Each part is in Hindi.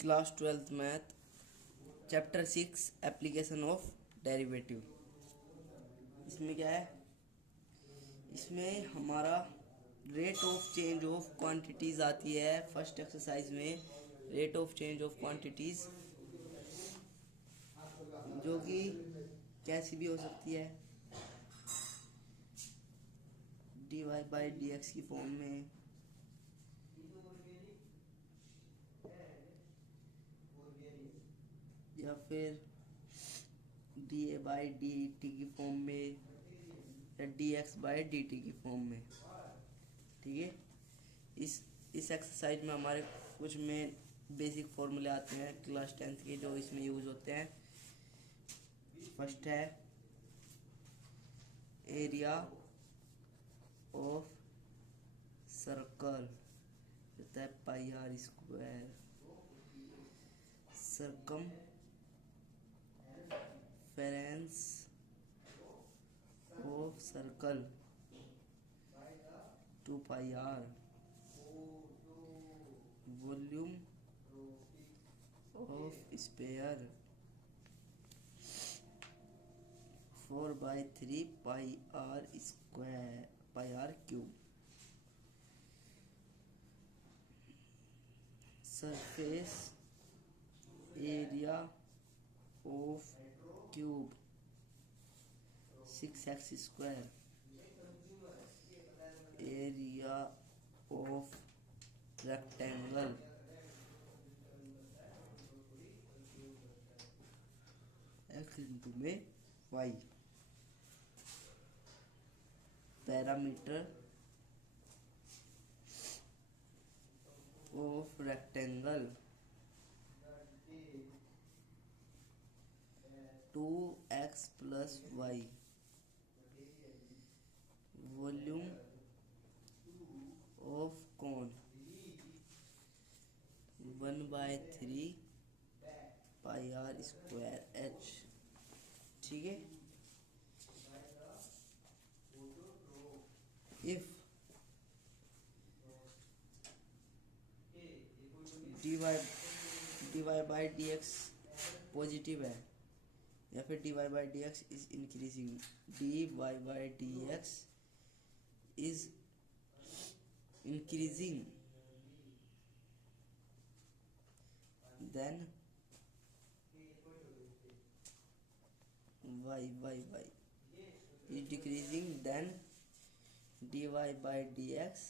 Class 12th math chapter 6 application of derivative. इसमें क्या है, इसमें हमारा rate of change of quantities आती है। फर्स्ट एक्सरसाइज में rate of change of quantities जो कि कैसी भी हो सकती है, D Y by D X की फॉर्म में, या फिर D A by D T की फॉर्म में, या D X by D T की फॉर्म में। ठीक है, इस एक्सरसाइज में हमारे कुछ में बेसिक फॉर्मूले आते हैं क्लास 10th के जो इसमें यूज होते हैं। फर्स्ट है एरिया ऑफ सर्कल होता है pi are square, circumference of circle 2 pi are, volume of sphere 4/3 pi are square pi are cube, surface area of cube 6x square, area of rectangle x into में y, parameter of rectangle 2x plus y, volume of cone 1/3 pi are square h। ठीक है, if dy by D x positive है, या फिर dy by D x is increasing, dy by D x is increasing, then y is decreasing, then dy by dx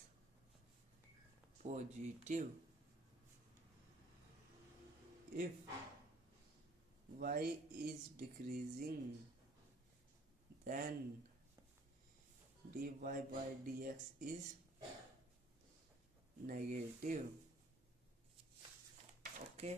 positive। if y is decreasing, then dy by dx is negative। okay,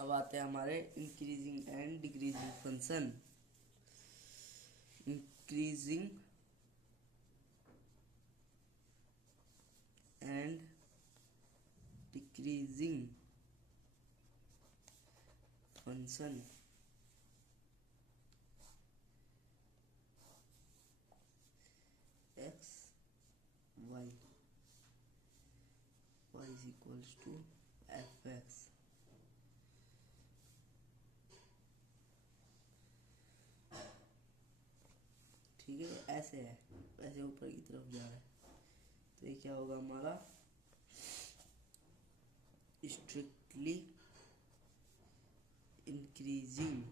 अब आते हैं हमारे increasing and decreasing function. Increasing and decreasing function x y is equals to fx। ठीक है, ऐसे है, ऐसे ऊपर की तरफ जा रहा है, तो ये क्या होगा हमारा strictly increasing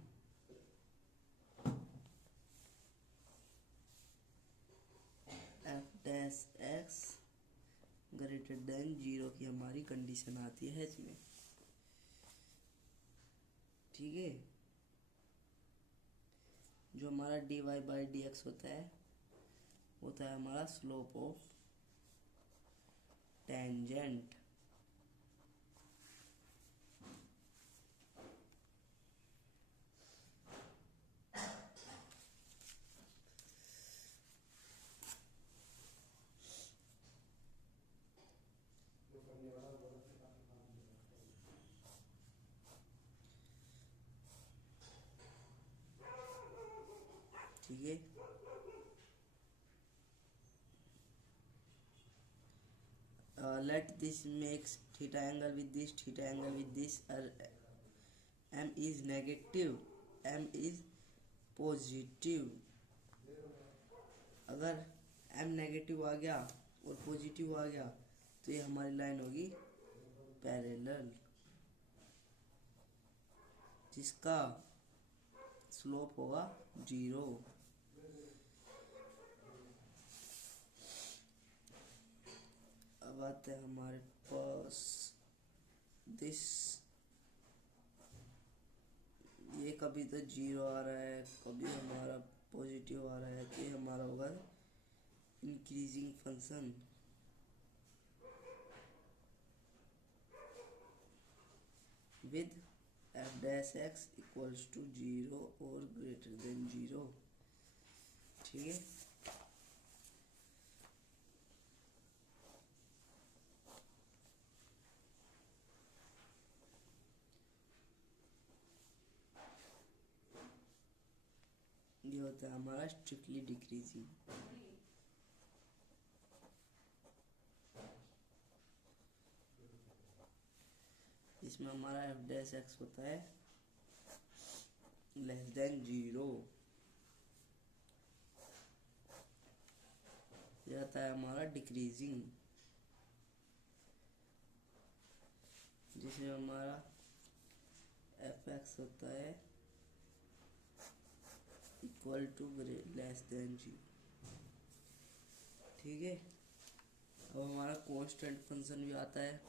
f dash x greater than 0 की हमारी कंडीशन आती है इसमें। ठीक है, जो हमारा dy बाई डी एक्स होता है हमारा स्लोप ऑफ टेंजेंट। ठीक है। Let this makes theta angle with this, theta angle with this. M is negative, M is positive. अगर M नेगेटिव आ गया और पॉजिटिव आ गया तो ये हमारी लाइन होगी पैरेलल, जिसका स्लोप होगा 0। अब आते हैं हमारे पास दिस, ये कभी तो 0 आ रहा है, कभी हमारा पॉजिटिव आ रहा है, तो ये हमारा होगा increasing function. With F dash X equals to 0 और ग्रेटर देन 0, ठीक है। ये होता है हमारा स्ट्रिक्टली डिक्रीजिंग। इसमें हमारा एफ डैश एक्स होता है लेस देन 0। ये होता है हमारा डिक्रीजिंग, जिसमें हमारा एफ एक्स होता है इक्वल टू लेस देन 0, ठीक है। अब हमारा कांस्टेंट फंक्शन भी आता है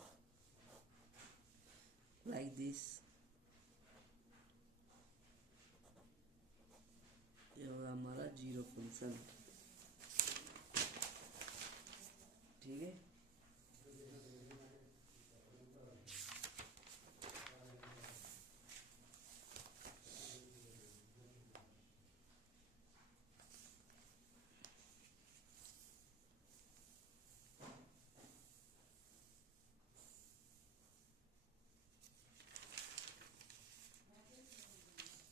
लाइक दिस, ये होगा हमारा 0 फंक्शन, ठीक है।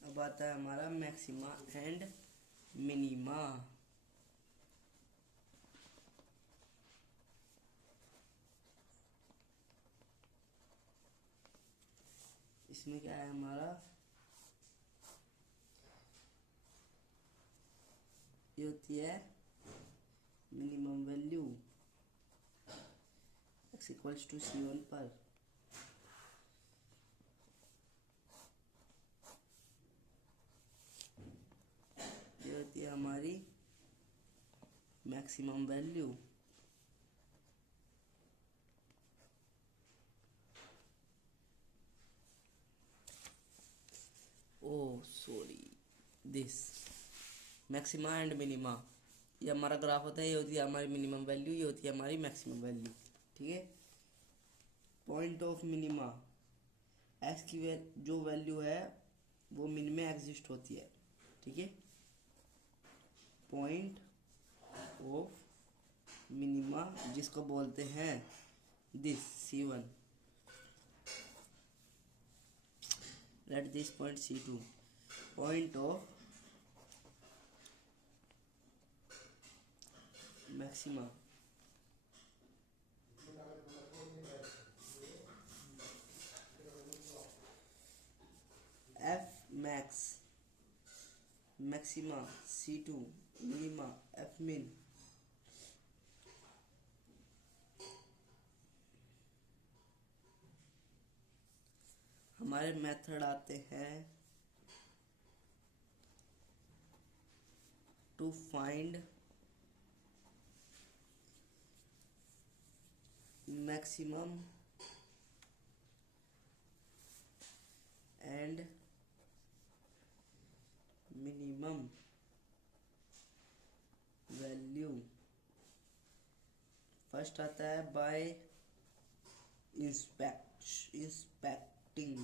अब आता है हमारा मैक्सिमा एंड मिनिमा। इसमें क्या है हमारा, ये होती है minimum value x equals to C1 पर, ये होती है हमारी maximum value. Oh sorry, this maxima and minima, ये हमारा ग्राफ होता है। ये होती है हमारी मिनिमम वैल्यू, ये होती है हमारी मैक्सिमम वैल्यू, ठीक है। पॉइंट ऑफ मिनिमा, एक्स की जो वैल्यू है वो मिन में एग्जिस्ट होती है, ठीक है। पॉइंट ऑफ मिनिमा जिसको बोलते हैं this C1, let this point C2, point of maxima, F max, maxima C2, minima F min। हमारे मेथड आते हैं to find maximum and minimum value. First आता है बाय इंस्पेक्टिंग,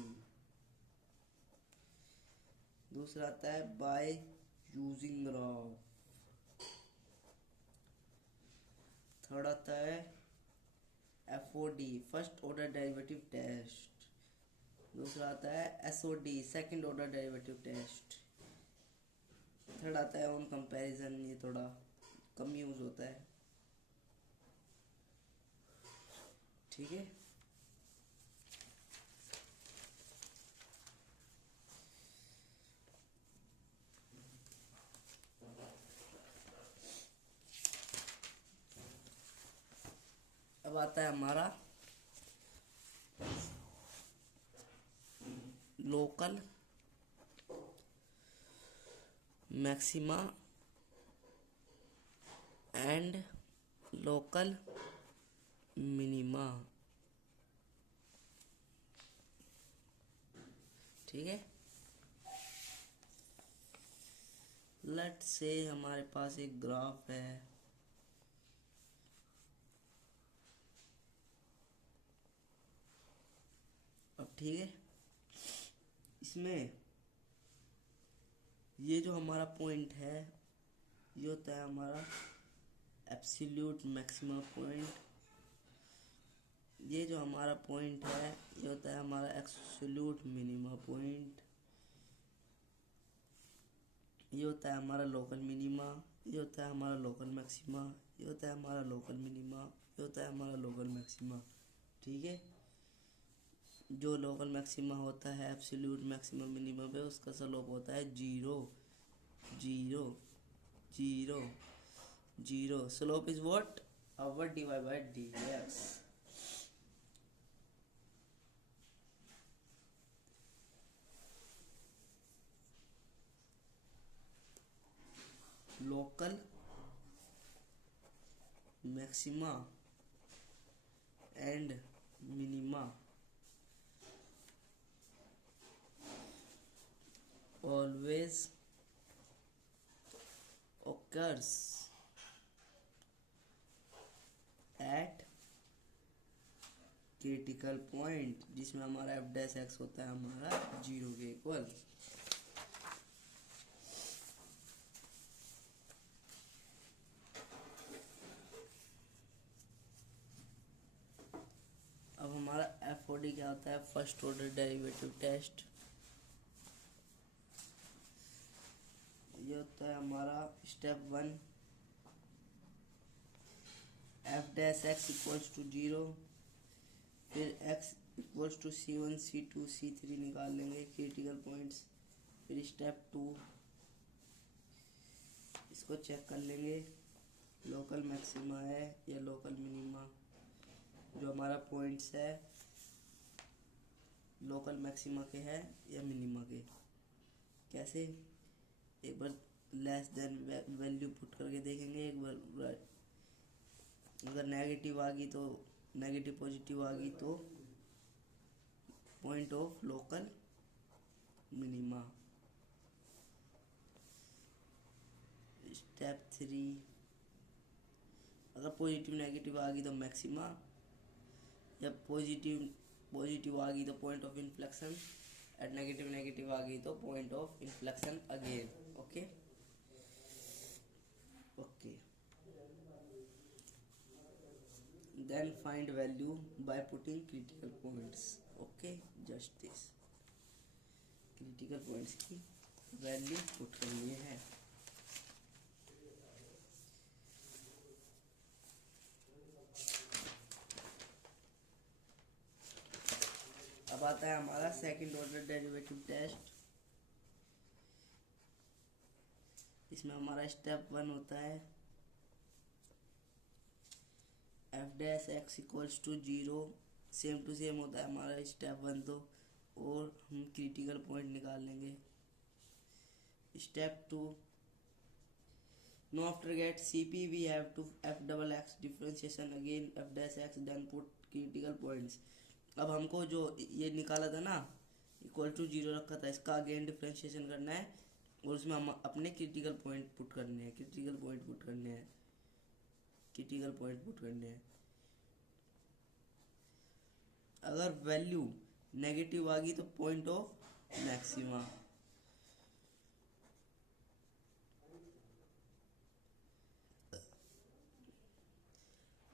दूसरा आता है बाय यूजिंग ग्राफ, थर्ड आता है FOD first order derivative test, दूसरा आता है SOD second order derivative test, method आता है ऑन कंपैरिजन, ये थोड़ा कम यूज होता है, ठीक है। अब आता है हमारा local maxima and local minima, ठीक है। लेट्स से हमारे पास एक ग्राफ है, अब ठीक है, इसमें ये जो हमारा पॉइंट है ये होता है हमारा एब्सोल्यूट मैक्सिमा पॉइंट, ये जो हमारा पॉइंट है ये होता है हमारा एब्सोल्यूट मिनिमा पॉइंट, ये होता है हमारा लोकल मिनिमा, ये होता है हमारा लोकल मैक्सिमा, ये होता है हमारा लोकल मिनिमा, ये होता है हमारा लोकल मैक्सिमा, ठीक है। जो लोकल मैक्सिमा होता है एब्सोल्यूट मैक्सिमम मिनिमम पे, उसका स्लोप होता है 0 0 0 0। Slope is what, our divide by dx। Local maxima and minima always occurs at critical point, जिसमें हमारा f डैश x होता है हमारा 0 के इक्वल। अब हमारा FOD क्या होता है, फर्स्ट ऑर्डर डेरिवेटिव टेस्ट। ये होता है हमारा step 1, f dash x equals to 0, फिर x equals to C1 C2 C3 निकाल लेंगे क्रिटिकल पॉइंट्स। फिर स्टेप 2, इसको चेक कर लेंगे लोकल मैक्सिमा है या लोकल मिनिमा, जो हमारा पॉइंट्स है लोकल मैक्सिमा के है या मिनिमा के। कैसे, एक बार लेस देन वैल्यू पुट करके देखेंगे, एक बार अगर नेगेटिव आ गई तो नेगेटिव, पॉजिटिव आ गई तो point of local minima. Step 3, अगर पॉजिटिव नेगेटिव आ गई तो मैक्सिमा, या पॉजिटिव आ गई तो point of inflection, and negative negative आ गई तो point of inflection again. Okay okay, then find value by putting critical points। okay, just this, critical points की वैल्यू पुट करनी है। अब आता है हमारा सेकंड ऑर्डर डेरिवेटिव टेस्ट। इसमें हमारा स्टेप 1 होता है f dash x equals to 0, same to same होता है हमारा स्टेप 1 तो, और हम क्रिटिकल पॉइंट निकाल लेंगे। Step 2, no after get CP we have to f double x differentiation again f dash x, then put critical points. अब हमको जो ये निकाला था ना इक्वल टू 0 रखा था, इसका अगेन डिफरेंशिएशन करना है और उसमें हम अपने क्रिटिकल पॉइंट पुट करने हैं, क्रिटिकल पॉइंट पुट करने हैं, क्रिटिकल पॉइंट पुट करने हैं। अगर वैल्यू नेगेटिव आ गई तो पॉइंट ऑफ मैक्सिमा,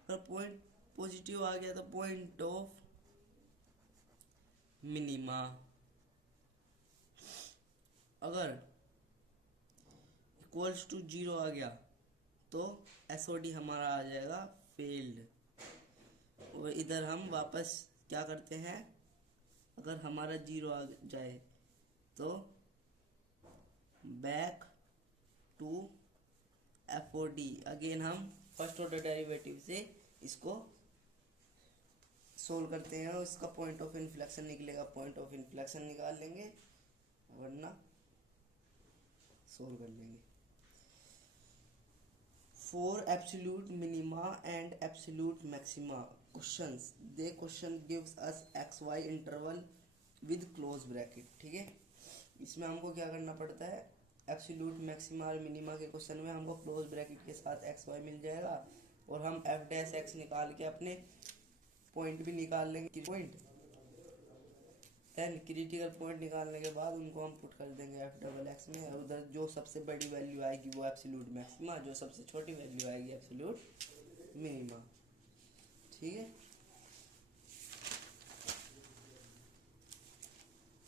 अगर पॉइंट पॉजिटिव आ गया तो पॉइंट ऑफ मिनिमा, अगर इक्वल्स टू 0 आ गया तो एसओडी हमारा आ जाएगा फेल्ड। और इधर हम वापस क्या करते हैं, अगर हमारा 0 आ जाए तो बैक टू एफओडी, अगेन हम फर्स्ट ऑर्डर डेरिवेटिव से इसको सोल्व करते हैं और इसका पॉइंट ऑफ इन्फ्लेक्शन निकलेगा, पॉइंट ऑफ इन्फ्लेक्शन निकाल लेंगे वरना सोल्व कर लेंगे। For absolute minima and absolute maxima questions, they question gives us X Y interval with close bracket. ठीक है, इसमें हमको क्या करना पड़ता है, एब्सोल्यूट मैक्सिमा और मिनिमा के क्वेश्चन में हमको क्लोज ब्रैकेट के साथ एक्स वाई मिल जाएगा और हम एफ डैश एक्स निकाल के अपने पॉइंट भी निकाल लेंगे, पॉइंट देन क्रिटिकल पॉइंट निकालने के बाद उनको हम पुट कर देंगे एफ डबल एक्स में, और उधर जो सबसे बड़ी वैल्यू आएगी वो एब्सोल्यूट मैक्सिमा, जो सबसे छोटी वैल्यू आएगी एब्सोल्यूट मिनिमा। ठीक है,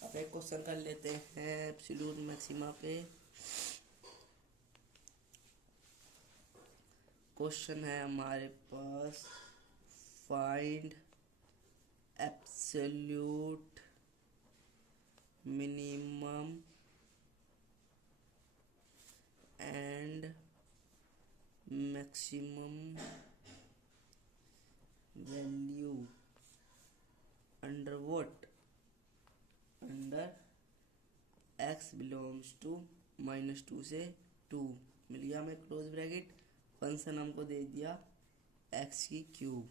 अब एक क्वेश्चन कर लेते हैं एब्सोल्यूट मैक्सिमा पे। क्वेश्चन है हमारे पास, find absolute minimum and maximum value under what, under x belongs to -2 से 2 मिल गया हमें क्लोज ब्रैकेट, फंक्शन हमको दे दिया x की क्यूब।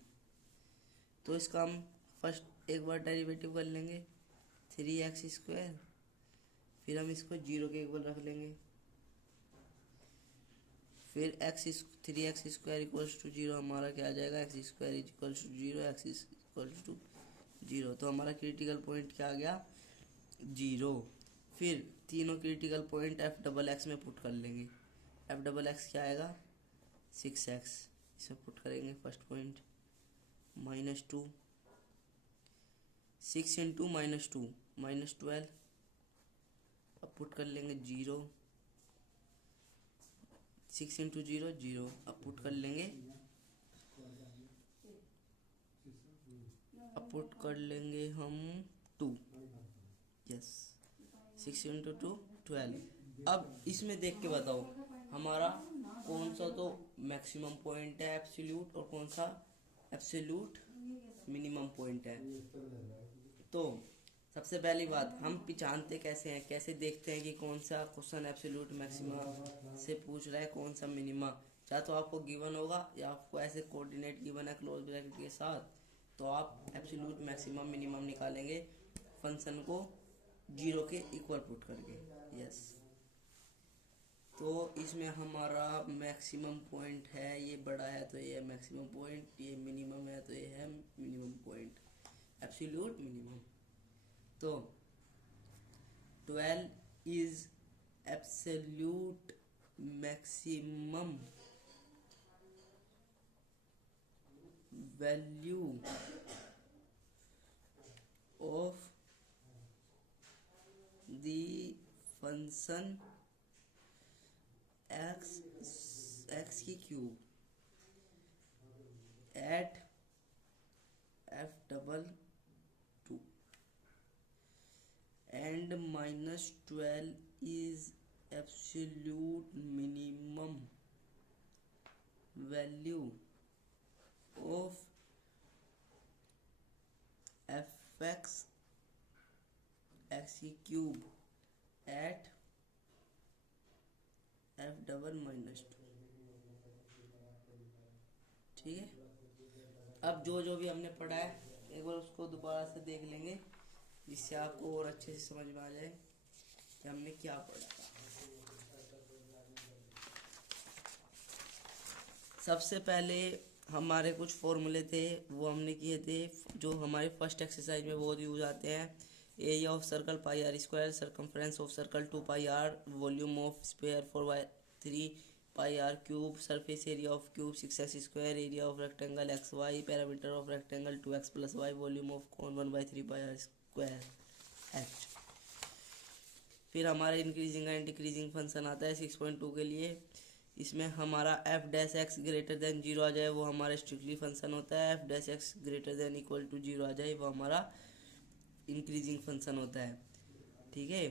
तो इसका हम फर्स्ट एक बार डेरिवेटिव कर लेंगे 3x², फिर हम इसको 0 के इक्वल रख लेंगे, फिर 3x² इक्वल्स टू 0 हमारा क्या आ जाएगा, x² equals to 0, x equals to 0। तो हमारा क्रिटिकल पॉइंट क्या आ गया, 0। फिर तीनों critical point F double x में पुट कर लेंगे, एफ डबल एक्स क्या आएगा 6x, इसमें पुट करेंगे फर्स्ट पॉइंट -2, 6 इंटू -2 -12, अब पुट कर लेंगे 0, 6 इंटू 0 0, अब पुट कर लेंगे, अब पुट कर लेंगे हम 2, यस 6 इंटू 2 12। अब इसमें देख के बताओ हमारा कौन सा तो मैक्सिमम पॉइंट है एब्सोल्यूट और कौन सा एब्सोल्यूट मिनिमम पॉइंट है। तो सबसे पहली बात हम पहचानते कैसे हैं, कैसे देखते हैं कि कौन सा क्वेश्चन एब्सोल्यूट मैक्सिमा से पूछ रहा है, कौन सा मिनिमा। चाहे तो आपको गिवन होगा या आपको ऐसे कोऑर्डिनेट गिवन है क्लोज ब्रैकेट के साथ, तो आप एब्सोल्यूट मैक्सिमम मिनिमम निकालेंगे फंक्शन को 0 के इक्वल पुट करके, यस। तो इसमें हमारा मैक्सिमम पॉइंट है, ये बड़ा है तो ये है मैक्सिमम पॉइंट, ये मिनिमम है तो ये है मिनिमम पॉइंट, एब्सोल्यूट मिनिमम। तो 12 is absolute maximum value of the function x की cube at f double 2 and -12 is absolute minimum value of fx x की क्यूब एट f डबल -2। ठीक है, अब जो भी हमने पढ़ा है एक बार उसको दोबारा से देख लेंगे जिससे आपको और अच्छे से समझ में आ जाए कि हमने क्या पढ़ा था। सबसे पहले हमारे कुछ फॉर्मूले थे वो हमने किए थे जो हमारे फर्स्ट एक्सरसाइज में बहुत यूज आते हैं। Area of circle pi are square, circumference of circle 2 pi are, volume of sphere 4/3 pi are cube, surface area of cube 6x square, area of rectangle X Y, parameter of rectangle 2x + y, volume of cone 1/3 pi are square H. फिर हमारा इंक्रीजिंग एंड डिक्रीजिंग फंक्शन आता है 6.2 के लिए। इसमें हमारा f dash x greater than zero आ जाए वो हमारा स्ट्रिक्टली फंक्शन होता है, f dash x greater than equal to zero आ जाए वो हमारा इंक्रीजिंग फंक्शन होता है। ठीक है,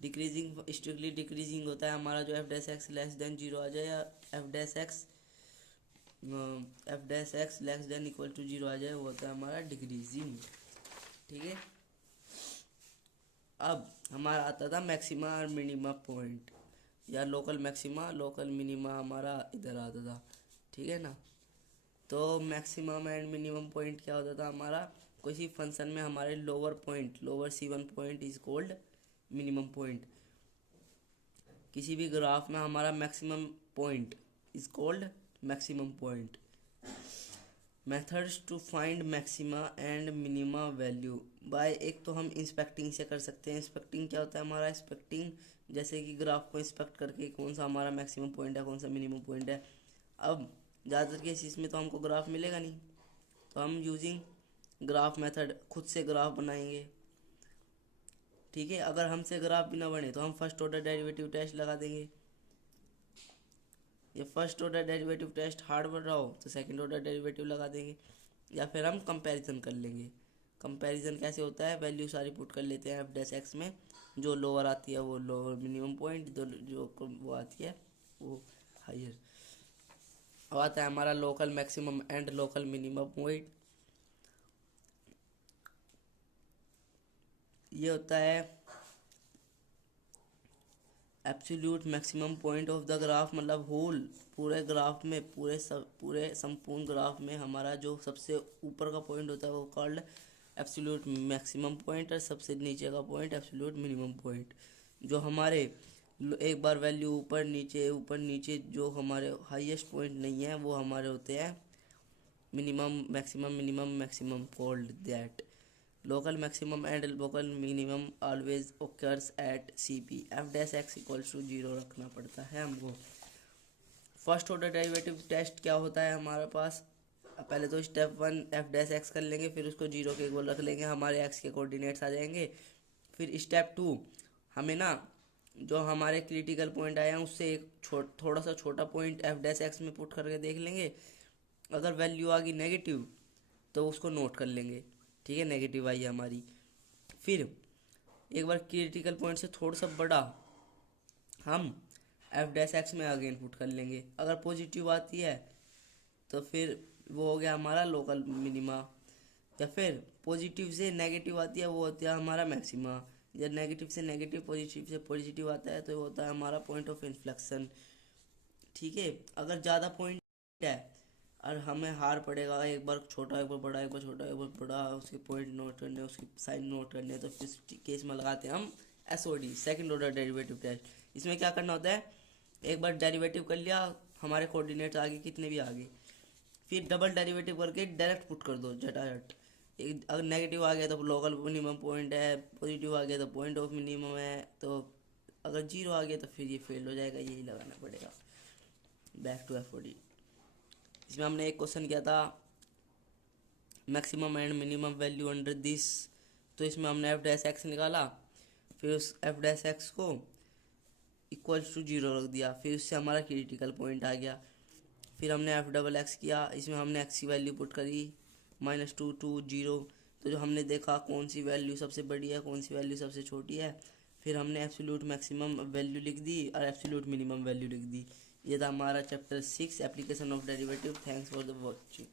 डिक्रीजिंग स्ट्रिक्टली डिक्रीजिंग होता है हमारा जो f dash x less than zero आ जाए, f dash x less than equal to zero आ जाए वो होता है हमारा डिक्रीजिंग। ठीक है, अब हमारा आता था मैक्सिमा और मिनिमा पॉइंट, या लोकल मैक्सिमा लोकल मिनिमा हमारा इधर आता था। ठीक है ना, तो मैक्सिमम एंड मिनिमम पॉइंट क्या होता था हमारा, किसी फंक्शन में हमारे lower point lower C1 point is called minimum point, किसी भी ग्राफ में हमारा maximum point is called maximum point. Methods to find maxima and minima value by, एक तो हम इंस्पेक्टिंग से कर सकते हैं। इंस्पेक्टिंग क्या होता है हमारा, इंस्पेक्टिंग जैसे कि ग्राफ को इंस्पेक्ट करके कौन सा हमारा मैक्सिमम पॉइंट है कौन सा मिनिमम पॉइंट है। अब ज़्यादातर केसेस में तो हमको ग्राफ मिलेगा नहीं, तो हम यूजिंग ग्राफ मेथड खुद से ग्राफ बनाएंगे। ठीक है, अगर हमसे ग्राफ भी ना बने तो हम फर्स्ट ऑर्डर डेरिवेटिव टेस्ट लगा देंगे। ये first order derivative test hard बन रहा हो तो सेकंड ऑर्डर डेरिवेटिव लगा देंगे, या फिर हम कंपैरिजन कर लेंगे। कंपैरिजन कैसे होता है, वैल्यू सारी पुट कर लेते हैं एफ डैश एक्स में, जो लोअर आती है वो लोअर मिनिमम पॉइंट, जो वो आती है वो हायर। अब आता है हमारा local maximum and local minimum point. ये होता है absolute maximum point of the graph, मतलब होल पूरे ग्राफ में पूरे संपूर्ण ग्राफ में हमारा जो सबसे ऊपर का पॉइंट होता है वो कॉल्ड एब्सोल्यूट मैक्सिमम पॉइंट, और सबसे नीचे का पॉइंट एब्सोल्यूट मिनिमम पॉइंट। जो हमारे एक बार वैल्यू ऊपर नीचे जो हमारे हाईएस्ट पॉइंट नहीं है वो हमारे होते हैं minimum maximum called that local maximum and local minimum always occurs at CP, F dash X equals to zero रखना पड़ता है हमको। फर्स्ट ऑर्डर डेरिवेटिव टेस्ट क्या होता है हमारे पास, पहले तो स्टेप 1 एफ डैश एक्स कर लेंगे, फिर उसको जीरो के इक्वल रख लेंगे, हमारे एक्स के कोऑर्डिनेट्स आ जाएंगे। फिर स्टेप 2 हमें ना जो हमारे क्रिटिकल पॉइंट आए हैं उससे एक थोड़ा सा छोटा पॉइंट एफ डैश एक्स में पुट करके देख लेंगे, अगर वैल्यू आ गई नेगेटिव तो उसको नोट कर लेंगे। ठीक है, नेगेटिव आई है हमारी। फिर एक बार क्रिटिकल पॉइंट से थोड़ा सा बड़ा हम एफ डैश एक्स में अगेन पुट कर लेंगे, अगर पॉजिटिव आती है तो फिर वो हो गया हमारा लोकल मिनिमा, या फिर पॉजिटिव से नेगेटिव आती है वो होता है हमारा मैक्सिमा, जब नेगेटिव से नेगेटिव पॉजिटिव से पॉजिटिव आता है तो वो होता है हमारा पॉइंट ऑफ इन्फ्लेक्शन। ठीक है, अगर ज़्यादा पॉइंट है और हमें हार पड़ेगा, एक बार छोटा एक बार बड़ा एक बार छोटा एक बार बड़ा, उसके पॉइंट नोट करने उसकी साइन नोट करने, तो फिर केस में लगाते हैं हम SOD second order derivative test. इसमें क्या करना होता है, एक बार डेरिवेटिव कर लिया, हमारे कोऑर्डिनेट्स आगे कितने भी आगे, फिर डबल डेरिवेटिव करके डायरेक्ट पुट कर दो झटाझट। अगर नेगेटिव आ गया तो लोकल मिनिमम पॉइंट है, पॉजिटिव आ गया तो पॉइंट ऑफ मिनिमम है, तो अगर जीरो आ गया तो फिर ये फेल हो जाएगा, यही लगाना पड़ेगा। Back to FOD। इसमें हमने एक क्वेश्चन किया था maximum and minimum value under this, तो इसमें हमने एफ डैश एक्स निकाला, फिर उस एफ डैश एक्स को इक्वल्स टू जीरो रख दिया, फिर उससे हमारा क्रिटिकल पॉइंट आ गया। फिर हमने एफ डबल एक्स किया, इसमें हमने एक्स की वैल्यू पुट करी -2 2 0, तो जो हमने देखा कौन सी वैल्यू सबसे बड़ी है कौन सी वैल्यू सबसे छोटी है, फिर हमने एब्सोल्यूट मैक्सिमम वैल्यू लिख दी और एब्सोल्यूट मिनिमम वैल्यू लिख दी। ये था हमारा chapter 6 application of derivative. Thanks for the watching.